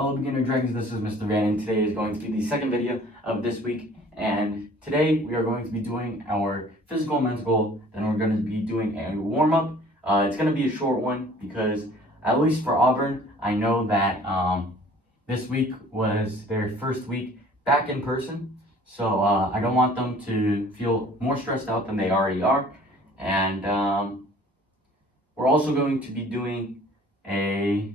Hello beginner dragons, this is Mr. Van and today is going to be the second video of this week, and today we are going to be doing our physical and mental, then we're going to be doing a warm-up. It's going to be a short one because at least for Auburn, I know that this week was their first week back in person, so I don't want them to feel more stressed out than they already are, and we're also going to be doing a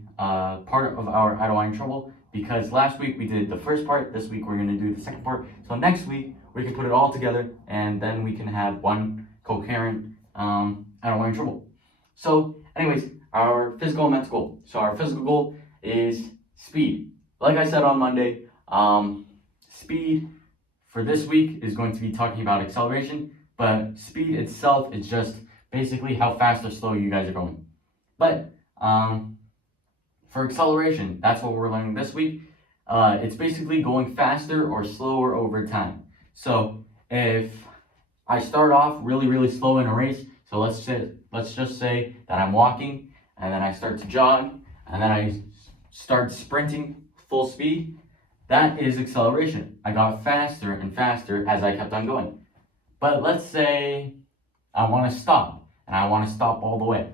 part of our How Do I in Trouble, because last week we did the first part, this week we're going to do the second part, so next week we can put it all together and then we can have one coherent How Do I in Trouble. So anyways, our physical and mental goal. So our physical goal is speed. Like I said on Monday, speed for this week is going to be talking about acceleration, but speed itself is just basically how fast or slow you guys are going. But for acceleration, that's what we're learning this week. It's basically going faster or slower over time. So if I start off really slow in a race, so let's just say that I'm walking and then I start to jog and then I start sprinting full speed, that is acceleration. I got faster and faster as I kept on going. But let's say I want to stop and I want to stop all the way.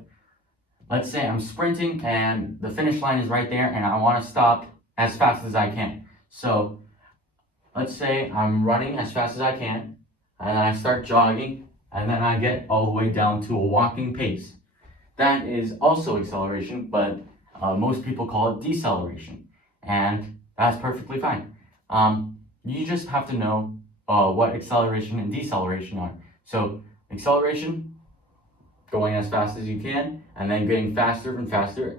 Let's say I'm sprinting and the finish line is right there and I want to stop as fast as I can. So let's say I'm running as fast as I can and then I start jogging and then I get all the way down to a walking pace. That is also acceleration, but most people call it deceleration, and that's perfectly fine. You just have to know what acceleration and deceleration are. So acceleration, going as fast as you can, and then getting faster and faster.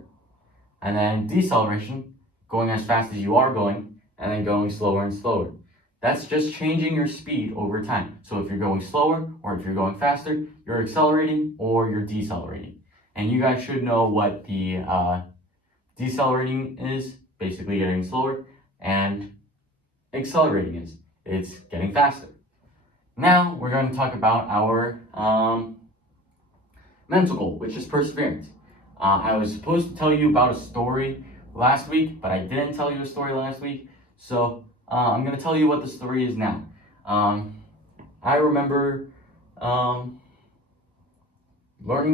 And then deceleration, going as fast as you are going, and then going slower and slower. That's just changing your speed over time. So if you're going slower, or if you're going faster, you're accelerating or you're decelerating. And you guys should know what the decelerating is, basically getting slower, and accelerating is, it's getting faster. Now, we're going to talk about our mental goal, which is perseverance. I was supposed to tell you about a story last week, but I didn't tell you a story last week, so I'm going to tell you what the story is now. I remember learning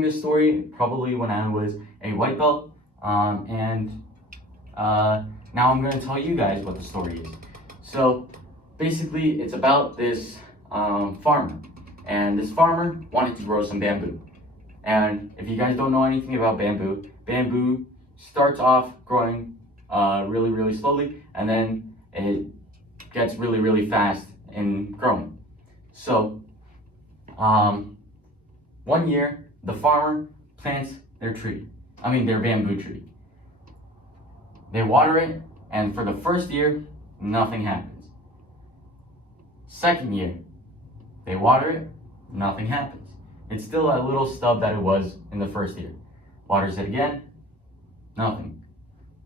this story probably when I was a white belt, and now I'm going to tell you guys what the story is. So basically, it's about this farmer, and this farmer wanted to grow some bamboo. And if you guys don't know anything about bamboo, bamboo starts off growing really slowly, and then it gets really fast in growing. So one year, the farmer plants their bamboo tree. They water it, and for the first year, nothing happens. Second year, they water it, nothing happens. It's still that little stub that it was in the first year. Waters it again, nothing.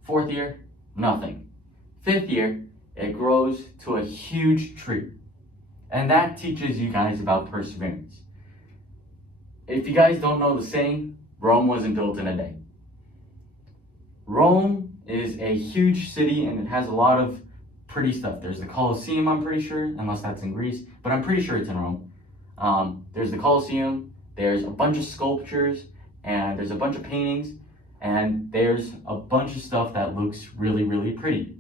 Fourth year, nothing. Fifth year, it grows to a huge tree. And that teaches you guys about perseverance. If you guys don't know the saying, Rome wasn't built in a day. Rome is a huge city and it has a lot of pretty stuff. There's the Colosseum, I'm pretty sure, unless that's in Greece, but I'm pretty sure it's in Rome. There's the Colosseum, there's a bunch of sculptures, and there's a bunch of paintings, and there's a bunch of stuff that looks really pretty.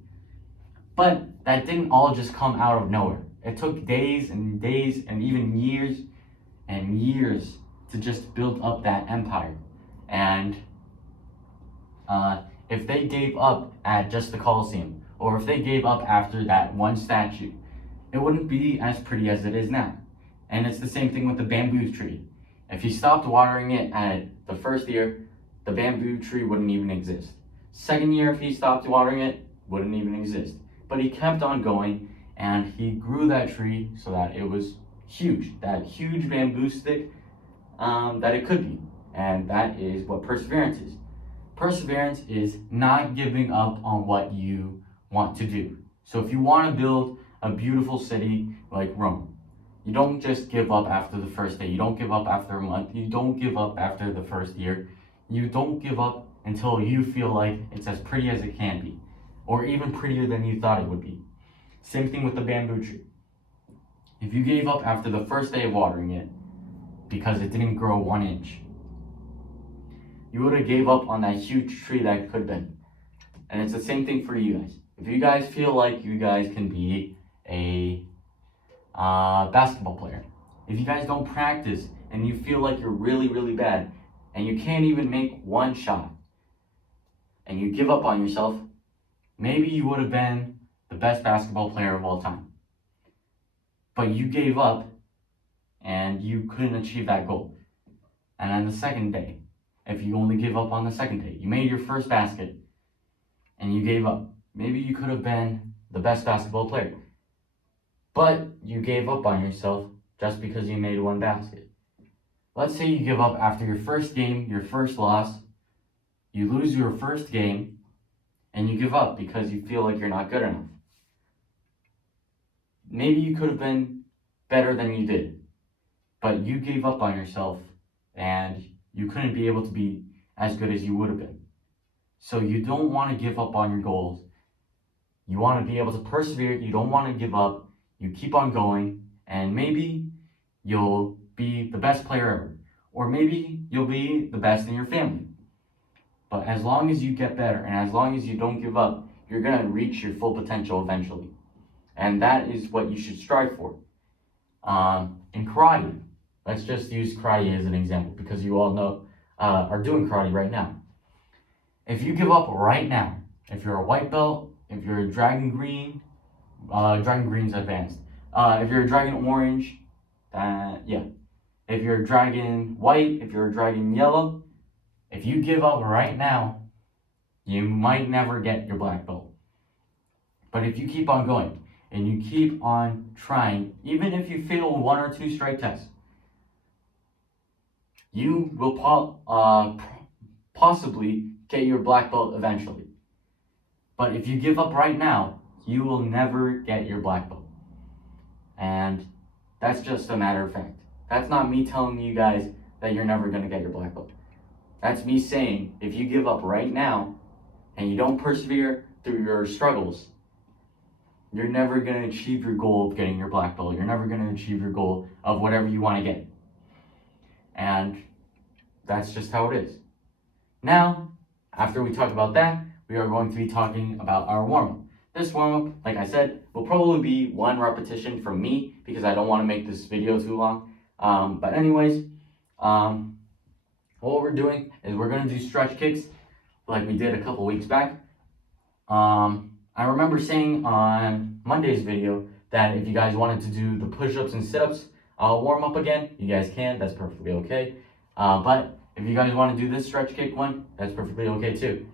But that didn't all just come out of nowhere. It took days and days and even years and years to just build up that empire. And if they gave up at just the Colosseum, or if they gave up after that one statue, it wouldn't be as pretty as it is now. And it's the same thing with the bamboo tree. If you stopped watering it at the first year, the bamboo tree wouldn't even exist. Second year, if he stopped watering it, wouldn't even exist. But he kept on going, and he grew that tree so that it was huge, that huge bamboo stick that it could be. And that is what perseverance is. Perseverance is not giving up on what you want to do. So if you want to build a beautiful city like Rome, you don't just give up after the first day. You don't give up after a month. You don't give up after the first year. You don't give up until you feel like it's as pretty as it can be. or even prettier than you thought it would be. Same thing with the bamboo tree. If you gave up after the first day of watering it because it didn't grow 1 inch, you would have gave up on that huge tree that could have been. And it's the same thing for you guys. If you guys feel like you guys can be a basketball player, if you guys don't practice and you feel like you're really, really bad and you can't even make one shot and you give up on yourself, maybe you would have been the best basketball player of all time. But you gave up and you couldn't achieve that goal. And on the second day, if you only give up on the second day, you made your first basket and you gave up. Maybe you could have been the best basketball player. But you gave up on yourself just because you made one basket. Let's say you give up after your first game, your first loss, you lose your first game, and you give up because you feel like you're not good enough. Maybe you could have been better than you did, but you gave up on yourself and you couldn't be able to be as good as you would have been. So you don't want to give up on your goals. You want to be able to persevere. You don't want to give up. You keep on going, and maybe you'll be the best player ever, or maybe you'll be the best in your family. But as long as you get better and as long as you don't give up, you're going to reach your full potential eventually. And that is what you should strive for. In karate, let's just use karate as an example because you all know are doing karate right now. If you give up right now, if you're a white belt, if you're a dragon green, dragon green's advanced. If you're a dragon orange, yeah. If you're a dragon white, if you're a dragon yellow, if you give up right now, you might never get your black belt. But if you keep on going and you keep on trying, even if you fail 1 or 2 strike tests, you will possibly get your black belt eventually. But if you give up right now, you will never get your black belt. And that's just a matter of fact. That's not me telling you guys that you're never going to get your black belt. That's me saying if you give up right now and you don't persevere through your struggles, you're never going to achieve your goal of getting your black belt. You're never going to achieve your goal of whatever you want to get. And that's just how it is. Now, after we talk about that, we are going to be talking about our warm-up. This warm-up, like I said, will probably be 1 repetition from me because I don't want to make this video too long. But anyways, what we're doing is we're going to do stretch kicks like we did a couple weeks back. I remember saying on Monday's video that if you guys wanted to do the push-ups and sit-ups warm-up again, you guys can. That's perfectly okay. But if you guys want to do this stretch kick one, that's perfectly okay too.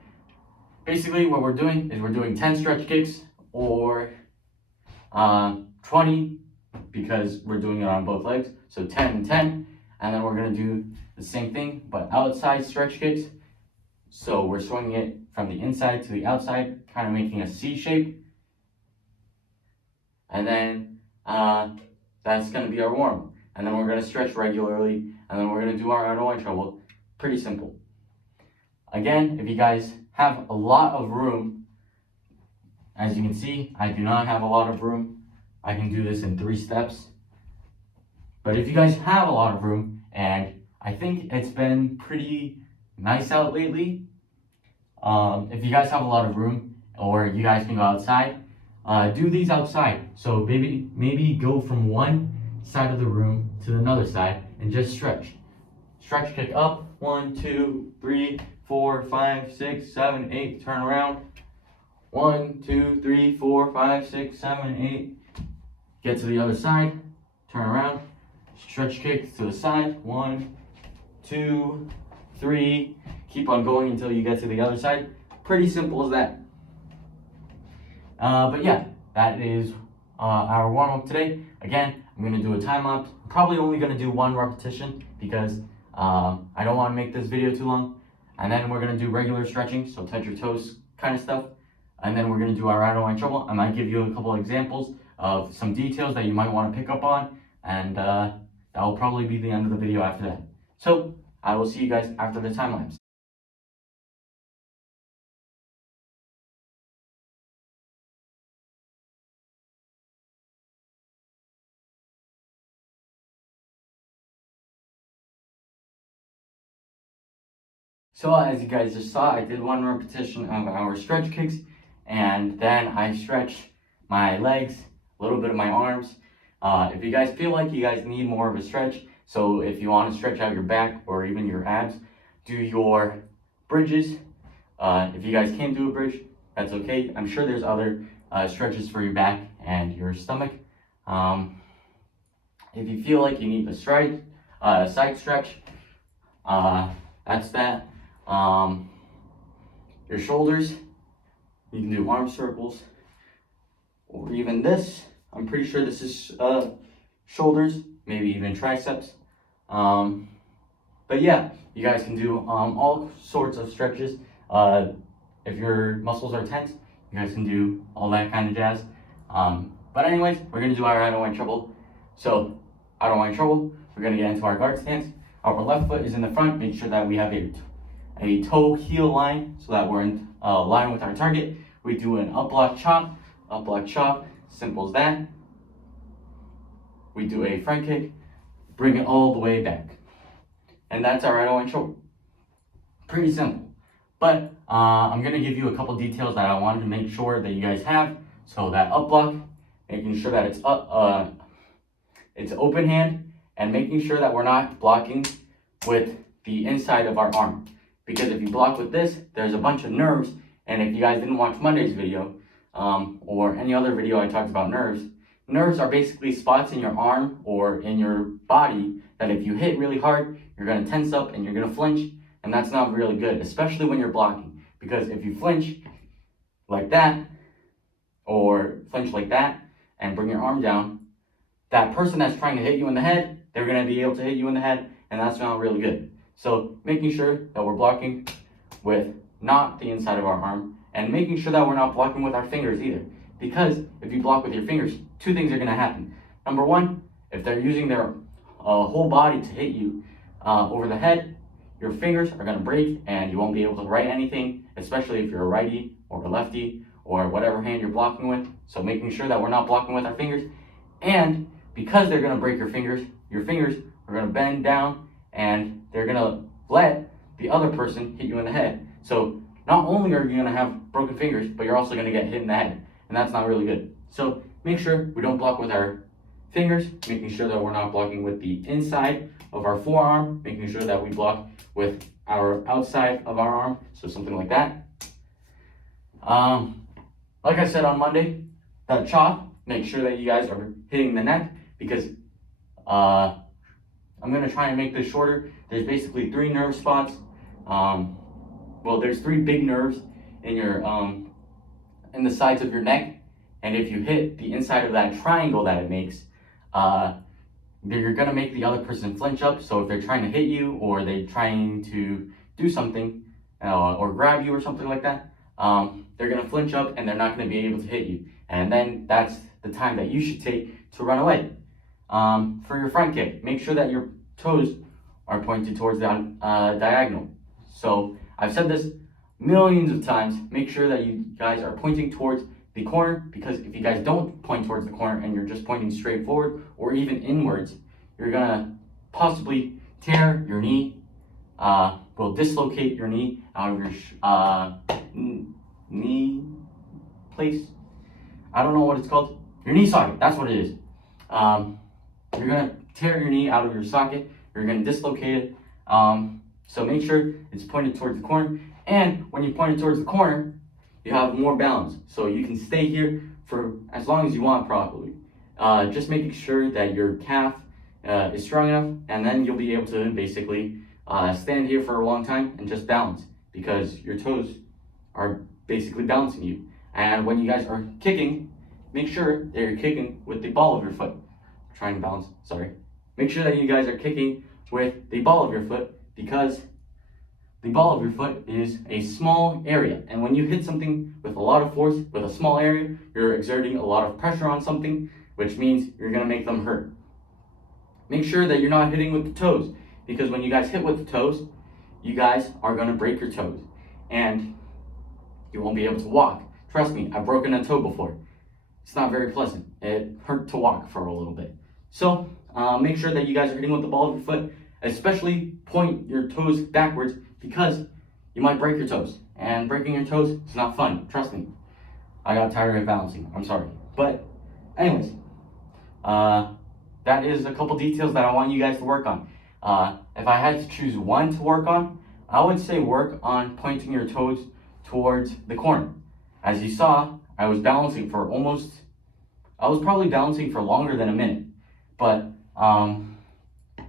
Basically, what we're doing is we're doing 10 stretch kicks or 20 because we're doing it on both legs. So 10 and 10. And then we're going to do the same thing, but outside stretch kicks. So we're swinging it from the inside to the outside, kind of making a C shape. And then that's going to be our warm-up. And then we're going to stretch regularly. And then we're going to do our out-of-line trouble. Pretty simple. Again, if you guys have a lot of room, as you can see, I do not have a lot of room. I can do this in 3 steps. But if you guys have a lot of room, and I think it's been pretty nice out lately, if you guys have a lot of room, or you guys can go outside, do these outside. So maybe go from one side of the room to another side and just stretch. Stretch kick up, 1, 2, 3, 4, 5, 6, 7, 8, turn around. 1, 2, 3, 4, 5, 6, 7, 8. Get to the other side, turn around. Stretch kick to the side, 1, 2, 3. Keep on going until you get to the other side. Pretty simple as that. But yeah, that is our warm-up today. Again, I'm going to do a time lapse. I'm probably only going to do 1 repetition because I don't want to make this video too long. And then we're going to do regular stretching, so touch your toes kind of stuff. And then we're going to do our out-of-line trouble. I might give you a couple examples of some details that you might want to pick up on. And that will probably be the end of the video after that. So I will see you guys after the time lapse. So as you guys just saw, I did 1 repetition of our stretch kicks, and then I stretched my legs, a little bit of my arms. If you guys feel like you guys need more of a stretch, so if you want to stretch out your back or even your abs, do your bridges. If you guys can't do a bridge, that's okay. I'm sure there's other stretches for your back and your stomach. If you feel like you need a side stretch, that's that. Your shoulders, you can do arm circles, or even this. I'm pretty sure this is shoulders, maybe even triceps. But yeah, you guys can do all sorts of stretches. If your muscles are tense, you guys can do all that kind of jazz. But anyways, we're gonna do our I don't want trouble. So I don't want trouble. We're gonna get into our guard stance. Our left foot is in the front. Make sure that we have a toe heel line so that we're in line with our target. We do an up block chop, simple as that. We do a front kick, bring it all the way back. And that's our right on shoulder. Pretty simple. But I'm gonna give you a couple details that I wanted to make sure that you guys have. So that up block, making sure that it's open hand, and making sure that we're not blocking with the inside of our arm. Because if you block with this, there's a bunch of nerves, and if you guys didn't watch Monday's video, or any other video I talked about nerves are basically spots in your arm or in your body that if you hit really hard, you're gonna tense up and you're gonna flinch, and that's not really good, especially when you're blocking. Because if you flinch like that, or flinch like that, and bring your arm down, that person that's trying to hit you in the head, they're gonna be able to hit you in the head, and that's not really good. So making sure that we're blocking with not the inside of our arm, and making sure that we're not blocking with our fingers either. Because if you block with your fingers, 2 things are gonna happen. Number 1, if they're using their whole body to hit you over the head, your fingers are gonna break and you won't be able to write anything, especially if you're a righty or a lefty or whatever hand you're blocking with. So making sure that we're not blocking with our fingers. And because they're gonna break your fingers are gonna bend down and they're gonna let the other person hit you in the head. So not only are you gonna have broken fingers, but you're also gonna get hit in the head, and that's not really good. So make sure we don't block with our fingers, making sure that we're not blocking with the inside of our forearm, making sure that we block with our outside of our arm, so something like that. Like I said on Monday, that chop, make sure that you guys are hitting the neck, because I'm gonna try and make this shorter. There's basically 3 nerve spots. Well, there's 3 big nerves in your in the sides of your neck, and if you hit the inside of that triangle that it makes, you're gonna make the other person flinch up. So if they're trying to hit you, or they're trying to do something, or grab you or something like that, they're gonna flinch up and they're not gonna be able to hit you. And then that's the time that you should take to run away. For your front kick, make sure that your toes are pointed towards the diagonal. So I've said this millions of times, make sure that you guys are pointing towards the corner, because if you guys don't point towards the corner and you're just pointing straight forward or even inwards, you're gonna possibly tear your knee, will dislocate your knee out of your knee place. I don't know what it's called. Your knee socket, that's what it is. You're gonna tear your knee out of your socket. You're gonna dislocate it. So make sure it's pointed towards the corner. And when you point it towards the corner, you have more balance. So you can stay here for as long as you want properly. Just making sure that your calf is strong enough, and then you'll be able to basically stand here for a long time and just balance, because your toes are basically balancing you. And when you guys are kicking, make sure that you're kicking with the ball of your foot. Trying to balance, sorry. Make sure that you guys are kicking with the ball of your foot, because the ball of your foot is a small area. And when you hit something with a lot of force, with a small area, you're exerting a lot of pressure on something, which means you're gonna make them hurt. Make sure that you're not hitting with the toes, because when you guys hit with the toes, you guys are gonna break your toes and you won't be able to walk. Trust me, I've broken a toe before. It's not very pleasant. It hurt to walk for a little bit. So make sure that you guys are hitting with the ball of your foot, especially point your toes backwards, because you might break your toes. And breaking your toes is not fun, trust me. I got tired of balancing, I'm sorry. But anyways, that is a couple details that I want you guys to work on. If I had to choose one to work on, I would say work on pointing your toes towards the corner. As you saw, I was probably balancing for longer than a minute. But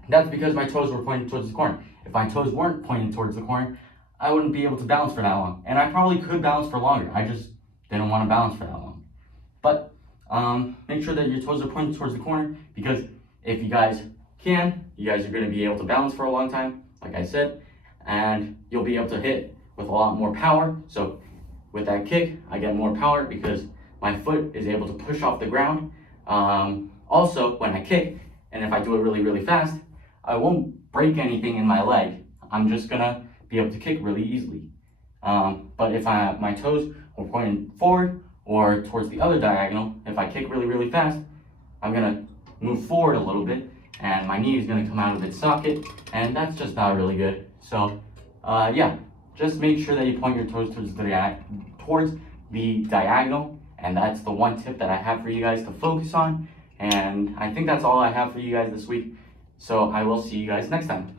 that's because my toes were pointing towards the corner. If my toes weren't pointing towards the corner, I wouldn't be able to balance for that long. And I probably could balance for longer. I just didn't want to balance for that long. But make sure that your toes are pointing towards the corner, because if you guys can, you guys are going to be able to balance for a long time, like I said, and you'll be able to hit with a lot more power. So with that kick, I get more power because my foot is able to push off the ground. Also, when I kick, and if I do it really, really fast, I won't break anything in my leg. I'm just gonna be able to kick really easily. But if my toes are pointing forward or towards the other diagonal, if I kick really, really fast, I'm gonna move forward a little bit and my knee is gonna come out of its socket, and that's just not really good. So yeah, just make sure that you point your toes towards the diagonal, and that's the one tip that I have for you guys to focus on. And I think that's all I have for you guys this week. So I will see you guys next time.